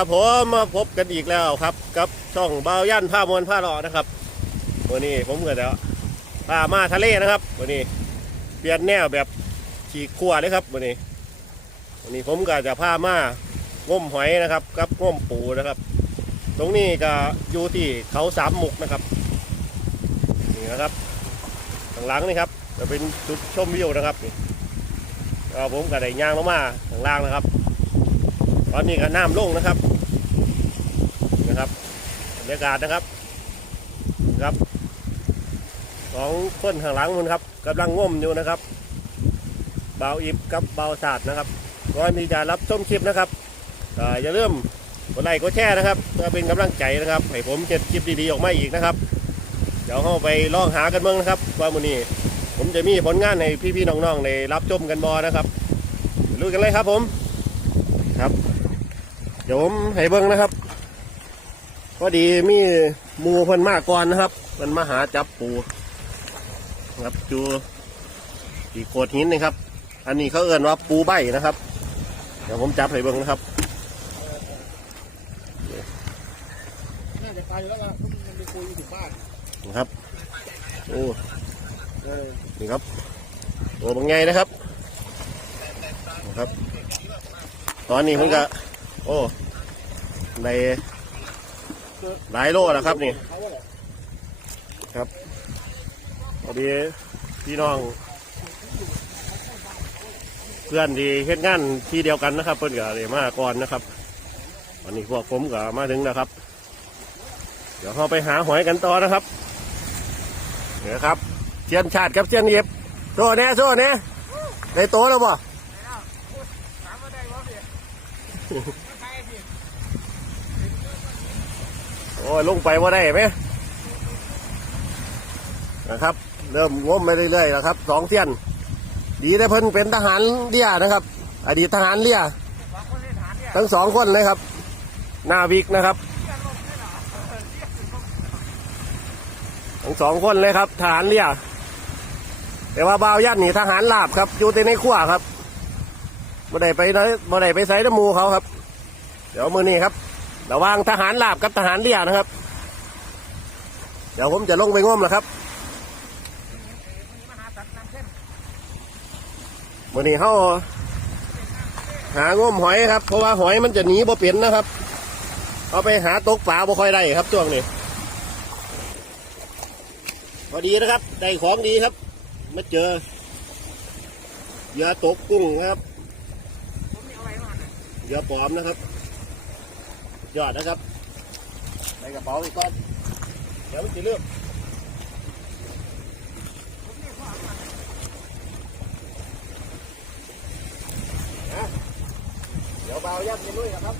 ครับผมมาพบกันอีกแล้วครับ กับช่องเบาย่านผ้ามวลผ้าหล่อนะครับวันนี้ผมเก็จะพามาทะเลนะครับวันนี้เปลี่ยนแนวแบบขี่ขั้วเลยครับวันนี้วันนี้ผมก็จะพามาง่มหอยนะครับ กับง่มปูนะครับ ตรงนี้ก็อยู่ที่เขาสามมุกนะครับนี่นะครับข้างหลังนี่ครับจะเป็นจุดชมวิวนะครับนี่ผมก็ได้ย่างลงมาข้างล่างนะครับ ตอนนี้ก็น้ำลงนะครับนะครับบรรยากาศนะครับครับสองคนข้างหลังมันครับกำลังง่มอยู่นะครับเบาอิบกับเบาศาสตร์นะครับก่อนที่จะรับชมคลิปนะครับอย่าลืมกดไลค์กดแชร์นะครับเพื่อเป็นกำลังใจนะครับให้ผมเจ็ดคลิปดีๆออกมาอีกนะครับ เดี๋ยวเข้าไปลองหากันเมืองนะครับ ว่ามือนี้ผมจะมีผลงานให้พี่ๆน้องๆในรับชมกันบอนะครับรู้กันเลยครับผมครับ เดี๋ยวผมให้เบิ้งนะครับพอดีมีมูเพิ่นมาก่อนนะครับมันมาหาจับปูครับจูที่โขดหินนี่ครับ อันนี้เขาเอ่นว่าปูใบนะครับ เดี๋ยวผมจับให้เบิ้งนะครับน่าจะไปอยู่แล้วล่ะมันไปคุยอยู่ถึงบ้านนะครับโอ้นี่ครับโอ้บางไงนะครับ ครับ ตอนนี้เพิ่งก็ โอ้ในหลายโลแล้วครับนี่เขาว่าแหละพอดีพี่น้อง เพื่อนที่เฮ็ดงานที่เดียวกันนะครับ เพิ่นก็เลยมาก่อนนะครับวันนี้พวกผมก็มาถึงนะครับ เดี๋ยวเราไปหาหอยกันต่อนะครับเดี๋ยวครับเชียนชาติกับเชียนเย็บโซ่แน่โซ่แน่ได้โตแล้วบ่ ถามว่าได้วะพี่ใช่พี่ โอ้ยลงไปว่าได้ไหมนะครับ เริ่มง้มไปเรื่อยๆแล้วครับสองเทียน ดีได้เพิ่นเป็นทหารเลียนะครับ อดีตทหารเลี่ยทั้งสองคนเลยครับ หนาวิกนะครับ ทั้งสองคนเลยครับทหารเลียแต่ว่าบ่าวยันนี่ทหารลาบครับอยู่แต่ในขั้วครับบ่ได้ไปไหนบ่ได้ไปใส่น้ำมูเขาครับ เดี๋ยวมือนี้ครับ ระว่างทหารลาบกับทหารเลียนะครับ เดี๋ยวผมจะลงไปง่มแล้วครับวันำเส้นมือนี้เขาหาง่มหอยครับ เพราะว่าหอยมันจะหนีบ่เป็นนะครับ เอาไปหาตกปลาบ่ค่อยได้ครับช่วงนี้พอดีนะครับ ได้ของดีครับ มาเจอเหยื่อตกกุ้งนะครับอยเหยื่อปลอมนะครับ ยอดนะครับ ในกระเป๋าอีกก้อนเดี๋ยวมันจะเลือกเดี๋ยวเบายัดกันด้วยนะครับ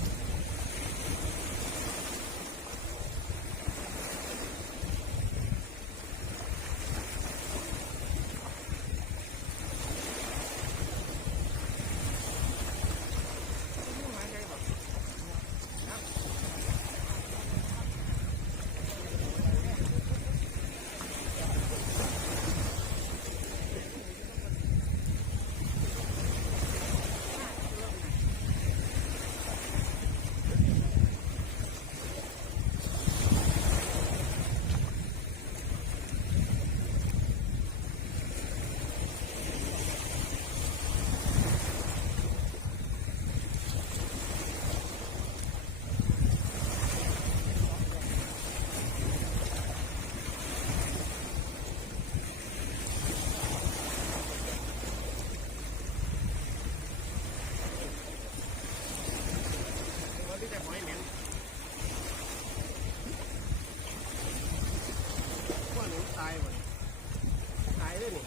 วันที่จะหอยเหม็น ว่าหนูตายหมดตายเลยนี่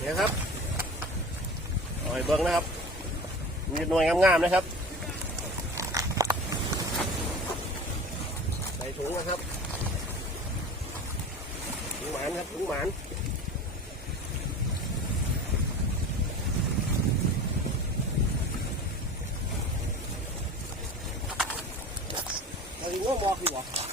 เนี่ยครับหอยเบิ้งนะครับ มีหน่วยงามๆนะครับ ใส่ถุงนะครับถุงม่านครับถุงหมานเราถึงว่าบอกดีกว่า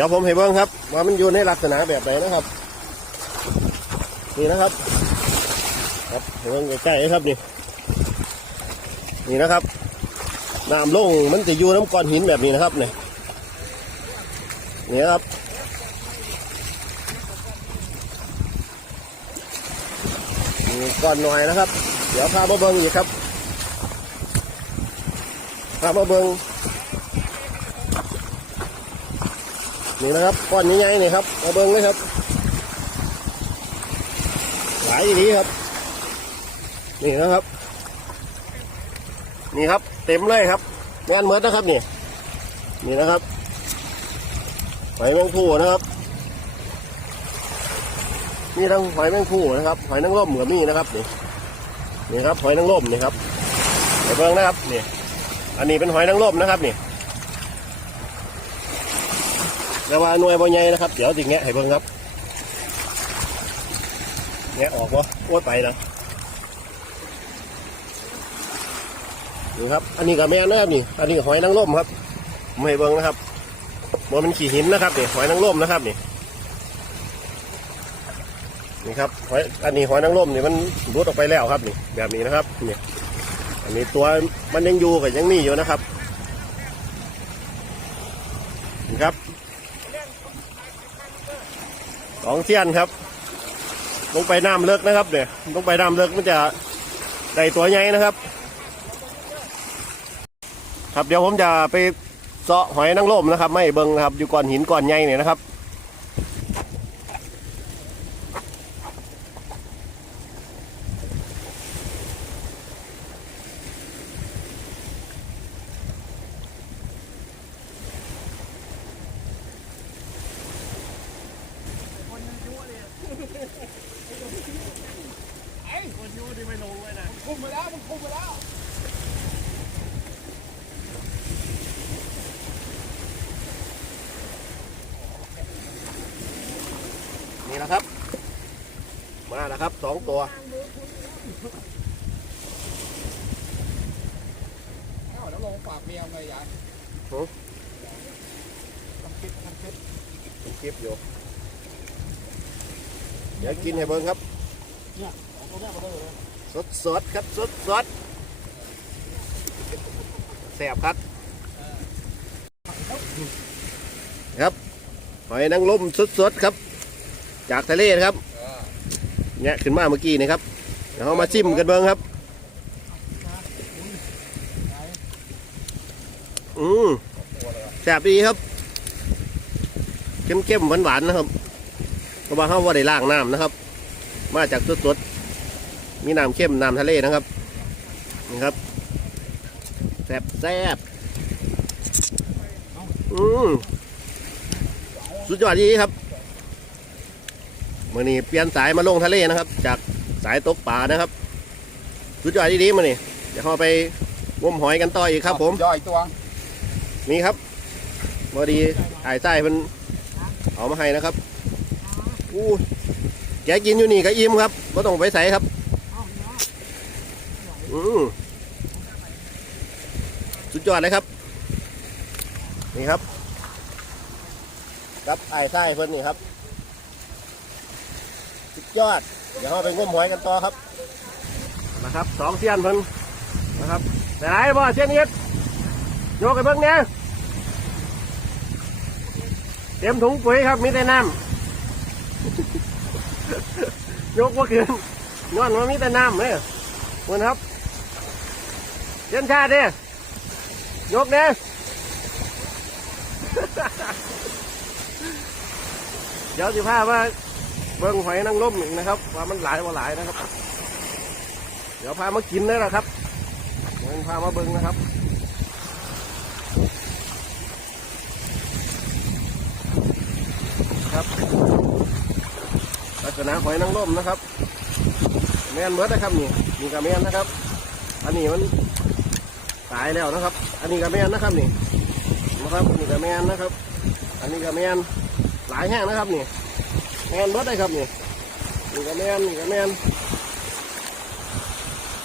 ดี๋ยวผมให้เบิ้งครับ ว่ามันอยู่ในลักษณะแบบไหนนะครับนี่นะครับ ครับให้เบิ้งใกล้ๆครับนี่นี่นะครับน้ำลงมันจะอยู่น้ำก้อนหินแบบนี้นะครับเนี่ยนี่นะครับนี่ก้อนหน่อยนะครับ เดี๋ยวพามาเบิ้งอีกครับพามาเบิ้ง นี่นะครับก้อนใหญ่ๆนี่ครับมาเบิ้งเลยครับ หลายอย่างนี้ครับ นี่นะครับ นี่ครับ เต็มเลยครับงานเหมือนนะครับนี่นี่นะครับหอยแมงผู้นะครับนี่ทั้งหอยแมงผู้นะครับหอยนางรมเหมือนนี่นะครับนี่นี่ครับหอยนางรมนี่ครับเดี๋ยวเบิ้งนะครับนี่อันนี้เป็นหอยนางรมนะครับนี่ แล้วว่าหน่วยบ่ใหญ่นะครับ เดี๋ยวจิงแงะให้เบิ่งครับแงะออกบ่โอ้ไปนะนี่ครับ อันนี้ก็แม่นนะครับนี่ อันนี้หอยนางรมครับผมให้เบิ่งนะครับบ่มันขี้หินนะครับนี่หอยนางรมนะครับนี่นี่ครับหอยอันนี้หอยนางรมนี่มันรุดออกไปแล้วครับนี่ แบบนี้นะครับนี่อันนี้ตัวมันยังอยู่กับยังมีอยู่นะครับนี่ครับ ของเทียนครับ ลงไปน้ำเลิกนะครับเนี่ยลงไปน้ำเลิกมันจะได้ตัวใหญ่นะครับ ครับเดี๋ยวผมจะไปเสาะหอยนางรมนะครับ ไม่เบิงนะครับ อยู่ก่อนหินก่อนใหญ่เนี่ยนะครับ ไอ้คนยูที่ไม่ลงเลยนะมันคุมไปแล้วมันคุมไปแล้ว นี่แหละครับ มาแล้วครับสองตัว เอ้าแล้วลงปากเมียไงยายโอ้ ทำคลิปทำคลิปผมคลิปอยู่ เดี๋ยวกินให้เบิ้งครับของตัวแม่มาเลยสดสดๆครับสดสดแสบครับครับหอยนางรมสดสดๆครับ จากทะเลนะครับเนี่ยขึ้นมาเมื่อกี้นี่ครับเดี๋ยวเรามาชิมกันเบิ้งครับอืมแสบดีครับเข้มๆหวานๆนะครับเพราะว่าเขาว่าได้ล้างน้ำนะครับ มาจากสดๆมีน้ำเข้มน้ำทะเลนะครับนี่ครับแซ่บแซ่บอืมสุดยอดดีครับ มื่อนี้เปลี่ยนสายมาลงทะเลนะครับ จากสายตกปลานะครับสุดยอดดีๆมื่อนี้เดี๋ยวเราไปงมหอยกันต่ออีกครับ ผมย่อยตัวนี่ครับพอดีถ่ายใต้มันเอามาให้นะครับอู้แกกินอยู่นี่ก็อิ่มครับก็ต้องไปใส่ครับอืมสุดยอดเลยครับนนี่ครับกับไอ้ไส้เพิ่นนี่ครับสุด ยอด เดี๋ยวเราไปงมหอยกันต่อครับนะครับสองเสี้ยนเพิ่นนะครับไหนบ่เสี้ยนเอ็ดโยกกันเพิ่งเนี่ยเต็มถุงปุ๋ยครับมีแต่น้ำยกว่าเกินนอนว่ามีแต่น้ำเลยเหมือนครับเสี้ยนชาติเด้ยกเนี่ยเดี๋ยวสิพาว่า เบิ้งหอยนางรมอีกนะครับ ว่ามันหลายว่าหลายนะครับ เดี๋ยวพามากินเลยนะครับเดี๋ยวพามาเบิ้งนะครับครับลักษณะหอยนางรมนะครับ แม่นเบิดนะครับนี่นี่กับแม่นนะครับ อันนี้มันตายแล้วนะครับ อันนี้กับแม่นนะครับนี่นะครับนี่กับแม่นนะครับ อันนี้กับแม่นหลายแห้งนะครับนี่ แมนเบิดได้ครับนี่นี่ก็แมนนี่ก็แมน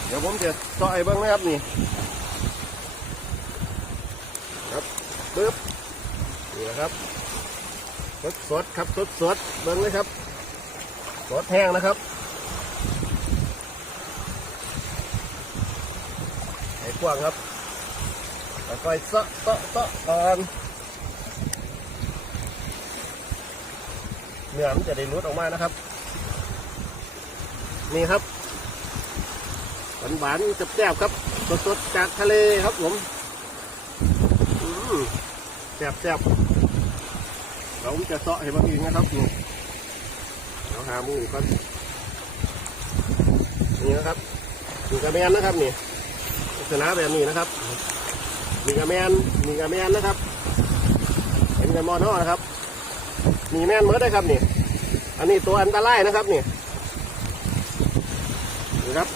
เดี๋ยวผมจะต่อยเบิ้งนะครับนี่ครับปึ๊บนี่นะครับสดสดครับสดสดเบิ้งเลยครับสดแห้งนะครับไอ้กว้างครับค่อยๆเซาะเซาะเซาะก่อน เนื้อมันจะได้รุดออกมานะครับ นี่ครับหวานหวานๆแซ่บครับสดๆจากทะเลครับผมอืมแซ่บเราจะเสาะให้บางทีนะครับนี่เราหาหมูก่อนนี่นะครับนี่กระแมนนะครับนี่ลักษณะแบบนี้นะครับนี่กระแมนนี่กระแมนนะครับ เห็นกันมอนอนะครับ มีแม่นเมื่อได้ครับนี่ อันนี้ตัวอันตรายนะครับนี่นี่ครับ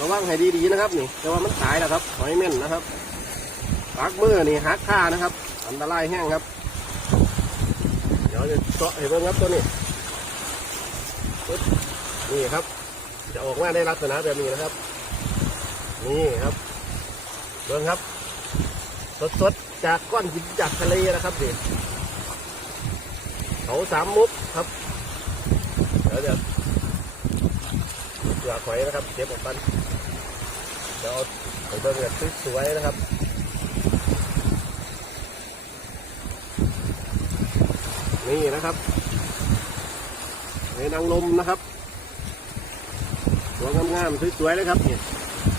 ระวังให้ดีๆนะครับ นี่แต่ว่ามันตายแล้วครับหอยเม่นนะครับปักมือนี่หักค่านะครับ อันตรายแห้งครับ เดี๋ยวจะเจาะให้เบิ่งครับตัวนี้นี่ครับ จะออกมาได้ลักษณะแบบนี้นะครับ นี่ครับเบิ่งครับ สดๆจากก้อนหินจากทะเลนะครับนี่ เขาสามมุกครับเดี๋ยวจะเปลือหอยนะครับเก็บออกมันเดี๋ยวเอาไปเบิ่งแบบสวยๆนะครับนี่นะครับในนางลมนะครับตัวงามๆสวยๆเลยครับนี่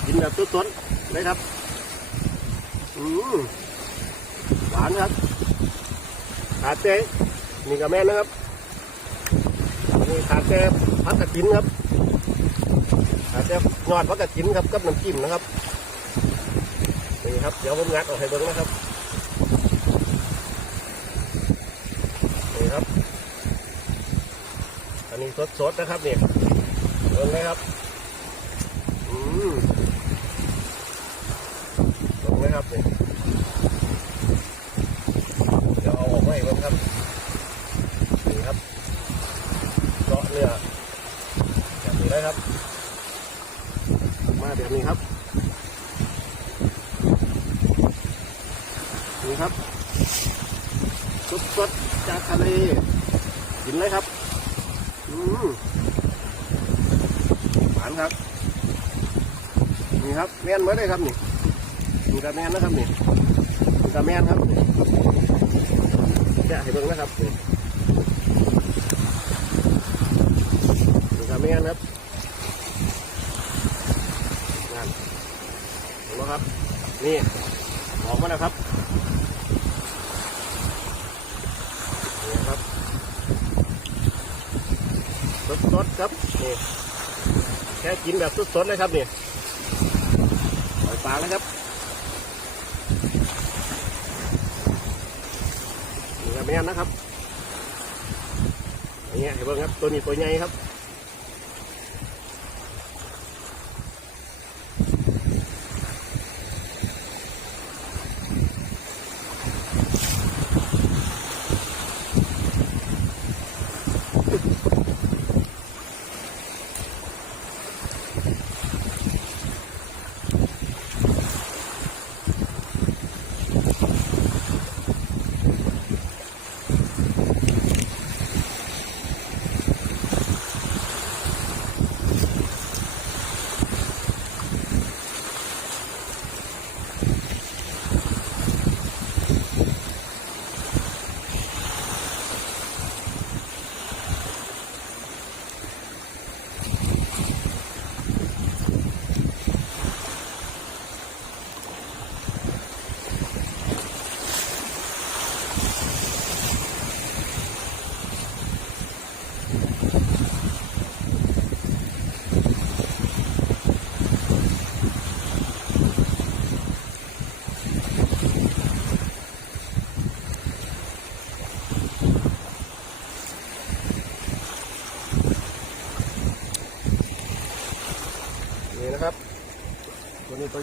กินแบบสดๆเลยครับอืมหวานครับขาดเจ๊ นี่กับแม่นะครับนี่ขาดแค่พักกระถินครับขาดแค่ยอดพักกระถินครับกับน้ำจิ้มนะครับนี่ครับเดี๋ยวผมงัดออกให้เบิ่งนะครับนี่ครับ อันนี้สดๆนะครับเนี่เบิ่งเลยครับอืมลงเลยครับนี่เดี๋ยวเอาออกมาให้เบิ่งครับ นี่ครับเจาะเนื้อแบบนี้ได้ครับ มาแบบนี้ครับ นี่ครับสดๆจากทะเลกินเลยครับ อืมหวานครับ นี่ครับแมน เมื่อได้ครับนี่นี่กระแมนนะครับนี่นี่กระแมนครับนี่แกะให้เบิ่งนะครับนี่นี่ครับแมนครับนั่นเห็นไหมครับ นี่ออกมาแล้วครับนี่ครับสดๆครับนี่แค่กินแบบสดๆเลยครับนี่าเลยครับนี่ครับแมนนะครับอย่างเงี้ยเห็นบ้างครับตัวนี้ตัวใหญ่ครับ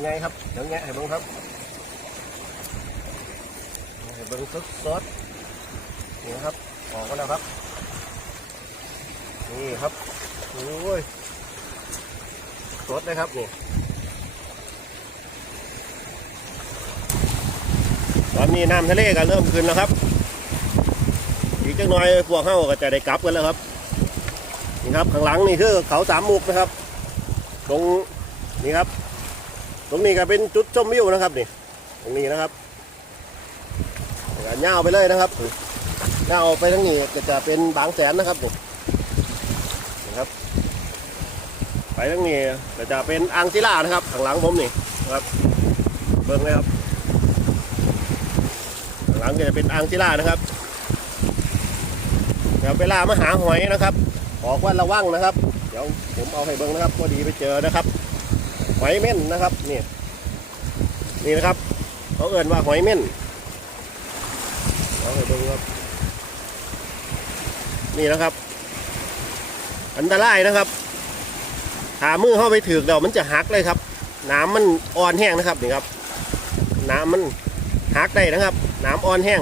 ใหญ่ครับเดี๋ยวแงะให้เบิ่งครับให้เบิ่งสดสดๆนี่ครับออกมาแล้วครับนี่ครับโอ้ยสดเลยครับนี่ตอนนี้น้ำทะเลก็เริ่มขึ้นแล้วครับอีกจักหน่อยพวกเข้าก็จะได้กลับกันแล้วครับนี่ครับข้างหลังนี่คือเขาสามมุกนะครับ ตรงนี่ครับ ตรงนี้ก็เป็นจุดชมวิวนะครับนี่ ตรงนี้นะครับเงาไปเลยนะครับเงาไปทั้งนี้ก็จะเป็นบางแสนนะครับนี่นะครับ ไปทั้งนี้ก็จะเป็นอ่างศิลานะครับข้างหลังผมนี่นะครับ เบิ่งเลยครับข้างหลังก็จะเป็นอ่างศิลานะครับเดี๋ยวเวลามาหาหอยนะครับขอควันระวังนะครับ เดี๋ยวผมเอาให้เบิ้งนะครับพอดีไปเจอนะครับ หอยเม่นนะครับนี่นี่นะครับเขาเอ่นว่าหอยเม่นเอาให้เบิ้งครับนี่นะครับ อันตรายนะครับขามือเข้าไปถือเดี๋ยวมันจะหักเลยครับ น้ำมันอ่อนแห้งนะครับนี่ครับ น้ำมันหักได้นะครับ น้ำอ่อนแห้ง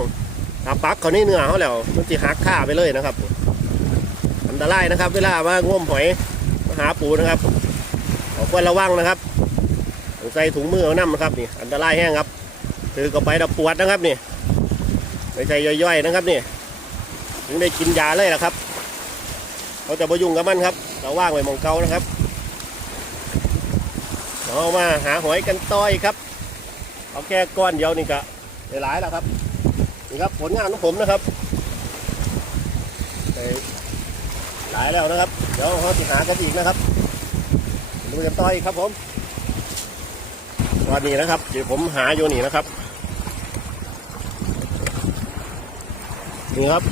ถ้าปักเขานี่เนื้อเขาแล้วมันจะหักค่าไปเลยนะครับ อันตรายนะครับ เวลามาง่วมหอยมาหาปูนะครับ ควรระวังนะครับใส่ถุงมือเอาน้ำนะครับนี่อันตรายแห้งครับ ถือกระไปดับปวดนะครับนี่ไม่ใช่ย่อยๆนะครับนี่ถึงได้กินยาเลยนะครับเขาจะประยุงกับมันครับ เราว่างไว้มองเกานะครับเรามาหาหอยกันต่อยครับ เอาแค่ก้อนเดียวนี่ก็หลายแล้วครับนี่ครับผลงานของผมนะครับหลายแล้วนะครับ เดี๋ยวเขาจะหากันอีกนะครับ ดูกันต่ออีกครับผมวันนี้นะครับ เดี๋ยวผมหาอยู่นี่นะครับนี่ครับ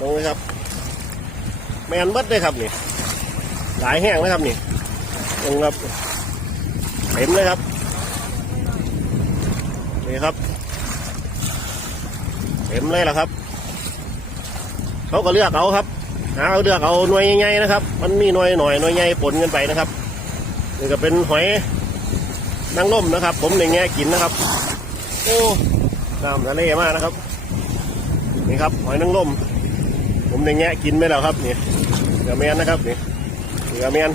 ลงเลยครับ แมนบดเลยครับนี่หลายแห้งนะครับนี่ลงครับเต็มเลยครับนี่ครับเต็มเลยละครับ เขาก็เลือกเอาครับ หาเอาเลือกเอาหน่วยใหญ่ๆนะครับ มันมีหน่วยหน่อยหน่วยใหญ่ปนกันไปนะครับนี่ก็เป็นหอยนางรมนะครับ ผมในแง่กินนะครับ โอ้น้ำทะเลมากนะครับนี่ครับหอยนางรมผมในแง่กินไปแล้วครับนี่กระเมียนนะครับนี่นี่กระเมียน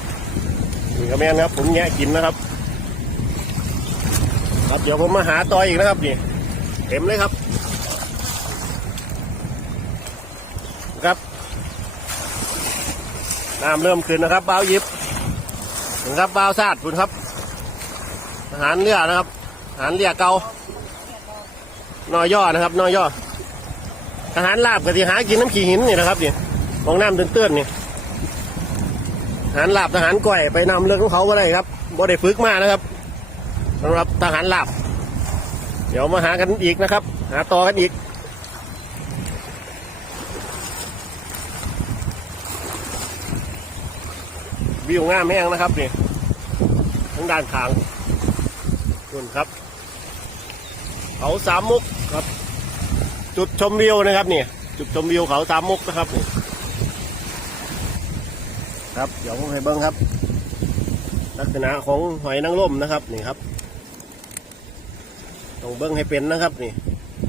นี่กระเมียนครับ ผมแง่กินนะครับ ครับเดี๋ยวผมมาหาต่ออีกนะครับนี่เต็มเลยครับครับ น้ำเริ่มขึ้นนะครับบ้าวยิบถึงครับบ้าวซาดคุณครับอาหารเรือนะครับอาหารเรือเกานอย่อนะครับนอย่ออาหารลาบกับที่หากินน้ำขี้หินนี่นะครับนี่มองน้ำเตื้อนๆนี่อาหารลาบทหารก้อยไปนำเรื่องของเขาบ่ได้ครับบ่ได้ฝึกมานะครับสำหรับทหารลาบ เดี๋ยวมาหากันอีกนะครับ หาต่อกันอีก วิวงามแห้งนะครับนี่ทั้งด้านข้างนู่นครับเขาสามมุกครับ จุดชมวิวนะครับนี่จุดชมวิวเขาสามมุกนะครับนี่ครับเดี๋ยวผมให้เบิ้งครับ ลักษณะของหอยนางรมนะครับนี่ครับต้องเบิ้งให้เป็นนะครับนี่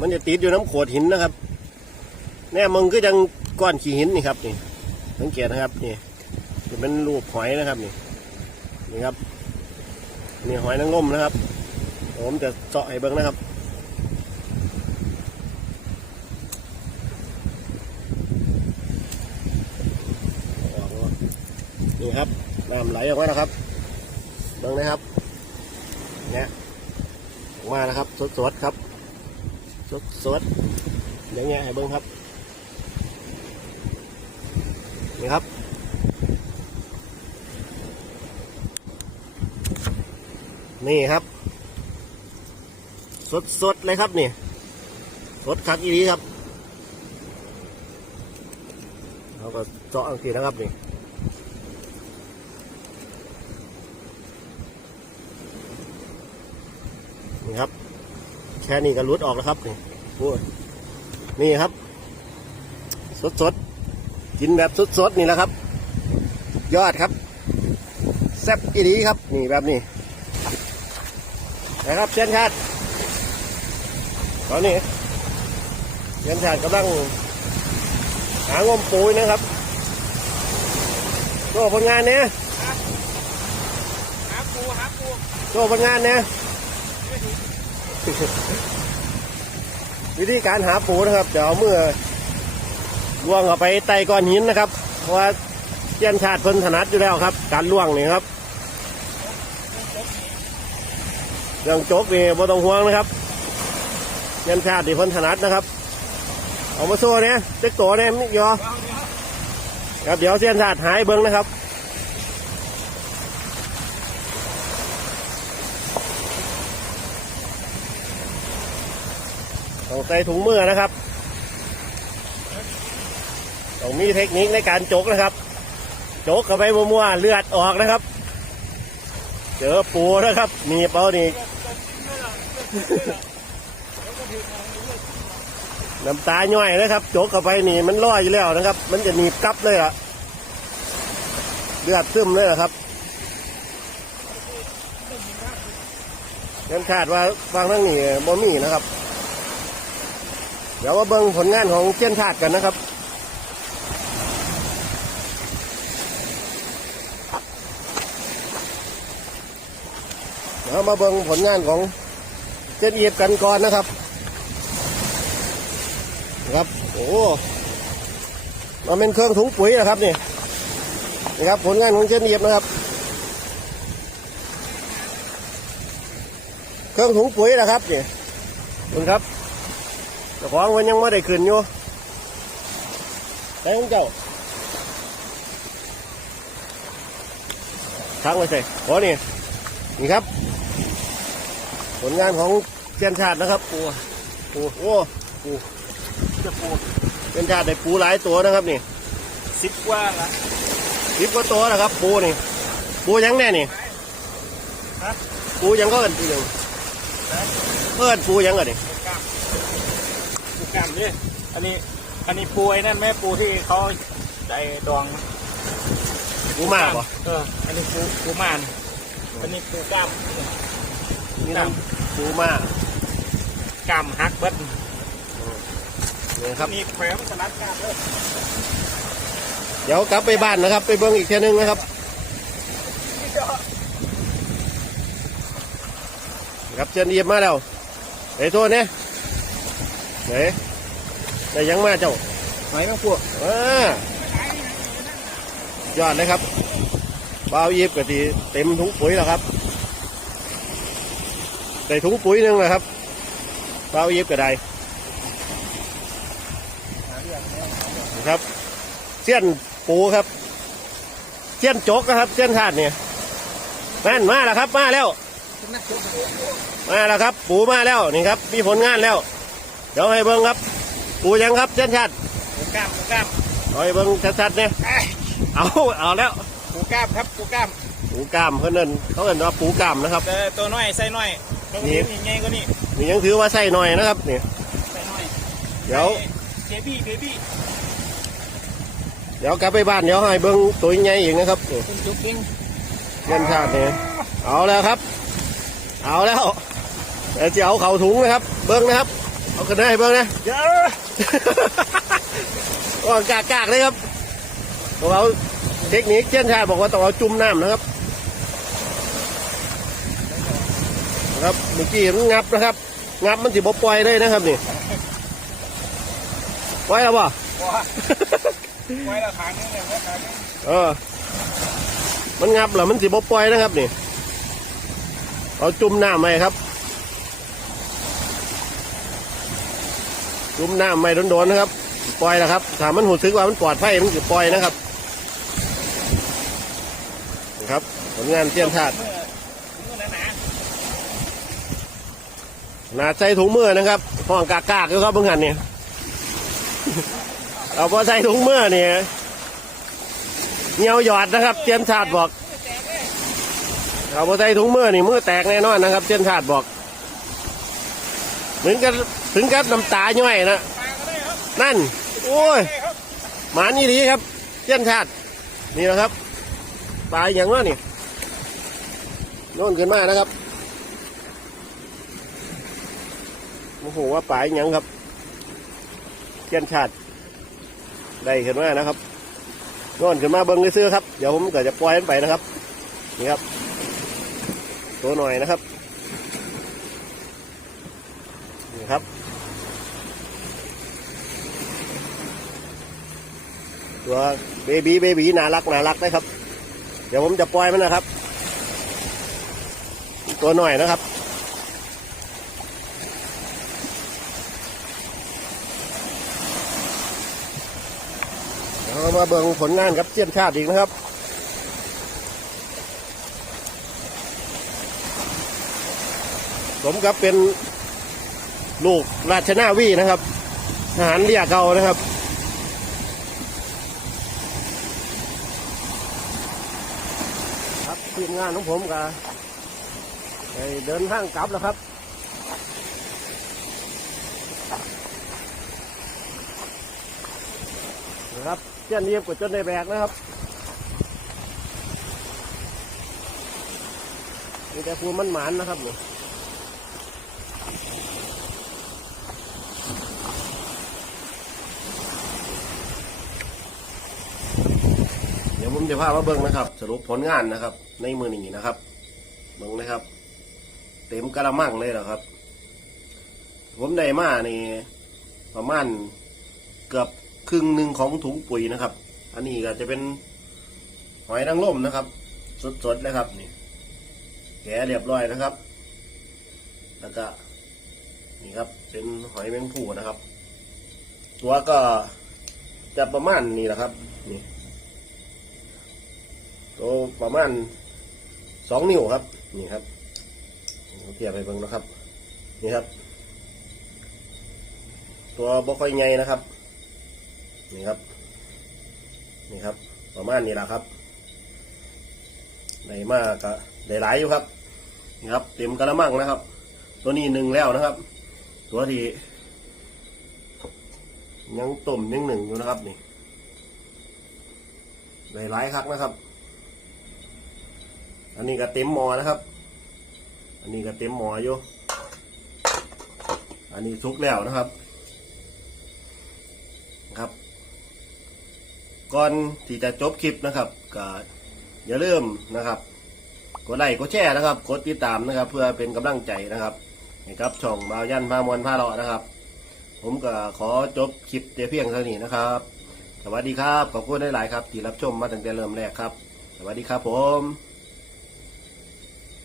มันจะติดอยู่น้ำโขดหินนะครับ แน่มึงก็ยังก้อนขี้หินนี่ครับนี่สังเกตนะครับนี่ จะเป็นรูปหอยนะครับนี่นี่ครับนี่หอยนางรมนะครับ ผมจะเจาะให้เบิ้งนะครับนี่ครับน้ำไหลออกมานะครับเบิ้งนะครับเนี่ยออกมานะครับสดๆครับสดๆอย่างเงี้ยให้เบิ้งครับนี่ครับ นี่ครับ สดสดเลยครับนี่สดคักอีนี้ครับเราก็เจาะอังกฤษนะครับนี่นี่ครับ แค่นี้ก็รุดออกแล้วครับนี่โอ้ยนี่ครับ สดสดกินแบบสดสดนี่แหละครับ ยอดครับแซ่บอีดีครับ นี่แบบนี้ นะครับเช่นชาติตอนนี้เช่นชาติกำลังหางมปูยนะครับโชว์ผลงานเนี้ยหาปูหาปูโชว์ผลงานเนี้ยวิธีการหาปูนะครับเดี๋ยวเอามือล่วงเข้าไปใต้ก้อนหินนะครับ เพราะว่าเจียนชาติเพิ่นถนัดอยู่แล้วครับ การล่วงนี่ครับ เรื่องโจ๊กนี่บ่ต้องห่วงนะครับเจียนชาตินี่เพิ่นถนัดนะครับ เอามาโซ่เนี่ยเจ็กตัวเนี่ยมิยอวางเดียวครับเดี๋ยวเจียนชาติหายเบิ้งนะครับต้องใส่ถุงมือนะครับต้องมีเทคนิคในการโจกนะครับ โจกเข้าไปมั่วๆเลือดออกนะครับ เจอปูนะครับ มีเป้านี่ น้ำตาย่อยนะครับโจกเข้าไปนี่มันลอยอยู่แล้วนะครับ มันจะหนีบกลับเลยอะเลือดซึมเลยอะครับยังคาดว่าบางทั้งนี่บ่มีนะครับ เดี๋ยวมาเบิ่งผลงานของเจียนชาติกันนะครับเดี๋ยวมาเบิ่งผลงานของ เจนเอียบกันก่อนนะครับ ครับ โอ้มันเป็นเครื่องถุงปุ๋ยนะครับนี่นะครับ ผลงานของเจนเอียบนะครับ เครื่องถุงปุ๋ยนะครับนี่คุณครับเจ้าของมันยังไม่ได้ขึ้นอยู่ได้ของเจ้าทั้งไว้ใส่ขอนี่นี่ครับ ผลงานของเจียนชาตินะครับ ปูปูโอ้ปูจะปูเจียนชาติได้ปูหลายตัวนะครับนี่สิบกว่าละสิบกว่าตัวนะครับ ปูนี่ ปูยังแน่นี่ฮะปูยังก็เอินปูยังเพื่อนปูยังก่อนนี่ปูกล้ามปูกล้ามดิอันนี้อันนี้ปูไอ้นั่นแม่ปูที่เขาใจดองปูมากป่ะเอออันนี้ปูปูมานอันนี้ปูกล้าม นี่น้ำปูมากกล้ามหักเบิดนี่ครับนี่แขวนสลัดกล้ามเลยเดี๋ยวกลับไปบ้านนะครับ ไปเบิ้งอีกเท่ยนึงนะครับครับเจียนเอียบมาแล้วไอ้โทษเนี่ยไหนแต่ยังมาเจ้าไหนบ้างพวกอ่ายอดเลยครับบาวยีบกะทีเต็มถุงปุ๋ยแล้วครับ ใส่ถุงปุ๋ยหนึงนะครับบาวยีบก็ได้นะครับเสี้ยนปูครับเสี้ยนโจกนะครับเสี้ยนขาดเนี่ยนั่นมาแล้วครับมาแล้ว มาแล้วครับ ปูมาแล้วนี่ครับ มีผลงานแล้ว เดี๋ยวให้เบิ้งครับ ปูยังครับเสี้ยนชาติปูกล้ามปูกล้ามเอาให้เบิ้งชัดๆเนี่ยเอ้ยเอาเอาแล้วปูกล้ามครับปูกล้ามปูกล้ามเพื่อนเอิ้นเขาเอิ้นว่าปูกล้ามนะครับแต่ตัวน้อยใส่น้อย ตัวนี่ นี้ยังไงก็นี่นี่ยังถือว่าใส่หน่อยนะครับนี่ ใส่น้อยเดี๋ยว เบบี้เบบี้เดี๋ยวกลับไปบ้านเดี๋ยวให้เบิ้งตัวใหญ่อีกนะครับนี่คุณจุกดิ้งเงินชาตินี่เอาแล้วครับ เอาแล้วเดี๋ยวจะเอาเข่าถุงนะครับ เบิ้งนะครับ เอากันได้เบิ้งนะ เยอะก็กากากๆเลยครับพวกเราเทคนิคเช่นชาติบอกว่าต้องเอาจุ่มน้ำนะครับนะ ครับเมื่อกี้มันงับนะครับ งับมันสิบ่ปล่อยเลยนะครับนี่ปล่อยแล้วป่ะว้าไว้ละขางนึงเลยไว้ขางนึงเออ มันงับเหรอมันสิบ่ปล่อยนะครับนี่เอาจุ่มน้ำไหมครับ จุ่มน้ำไม่โดนๆนะครับ ปล่อยแล้วครับถ้ามันหูซึกว่ามันปลอดภัยมันจะปล่อยนะครับนี่ครับผลงานเทียนชาติ เมื่อเมื่อหนา หนาใส่ถุงมือนะครับห้องกากากอยู่ครับเพิ่งหันเนี่ยเอาพอใส่ถุงมือเนี่ยเงียวหยอดนะครับเทียนชาติบอก เอาพอใส่ถุงมือนี่มือแตกแน่นอนนะครับเทียนชาติบอก เหมือนกับถึงกับน้ำตาย่อยนะนั่น โอ้ยหมานี่ดีครับเทียนชาตินี่นะครับปลาอย่างว่านี่โน่นขึ้นมานะครับ โอ้โหว่าป่ายยังครับเทียนชาติได้ขึ้นมานะครับน่นขึ้นมาเบิ้งซื้อครับ เดี๋ยวผมก็จะปล่อยมันไปนะครับ นี่ครับ ตัวหน่อยนะครับ นี่ครับ ตัวเบบีเบบีน่ารักน่ารักนะครับ เดี๋ยวผมจะปล่อยมันนะครับ ตัวหน่อยนะครับ เรามาเบิ่งผลงานครับเจียนชาติอีกนะครับผมกับเป็นลูกราชนาวีนะครับทหารเรียกเก่านะครับครับทีมงานของผมก็ไปเดินทางกลับแล้วครับ นะครับ เจ้าเนียบกับจนในแบกนะครับมีแต่ภูมันหมานนะครับนี่เดี๋ยวผมจะพามาเบิ่งนะครับ สรุปผลงานนะครับ ในมือนี้นะครับเบิ่งนะครับ เต็มกระมังเลยเหรอครับ ผมได้มานี่ประมาณเกือบ ครึ่งหนึ่งของถุงปุ๋ยนะครับ อันนี้ก็จะเป็นหอยนางรมนะครับ สดๆเลยครับนี่แกะเรียบร้อยนะครับ แล้วก็นี่ครับ เป็นหอยแมงผู้นะครับ ตัวก็จะประมาณนี้แหละครับนี่ตัวประมาณสองนิ้วครับ นี่ครับผมเทียบให้เบิ่งนะครับ นี่ครับ ตัวบ่ค่อยใหญ่นะครับ นี่ครับ นี่ครับ ประมาณนี้แหละครับได้มากก็ได้หลายอยู่ครับนี่ครับ เต็มกระมังนะครับ ตัวนี้หนึ่งแล้วนะครับ ตัวที่ยังต้มยังหนึ่งอยู่นะครับนี่ได้หลายคักนะครับ อันนี้ก็เต็มหมอนะครับ อันนี้ก็เต็มหมออยู่ อันนี้ทุกแล้วนะครับ ก่อนที่จะจบคลิปนะครับก็อย่าลืมนะครับกดไลค์กดแชร์นะครับกดติดตามนะครับ เพื่อเป็นกำลังใจนะครับให้กับช่องบายันพามวลพาเลาะนะครับ ผมก็ขอจบคลิปแต่เพียงเท่านี้นะครับ สวัสดีครับขอบคุณหลายๆครับที่รับชมมาตั้งแต่เริ่มแรกครับ สวัสดีครับผม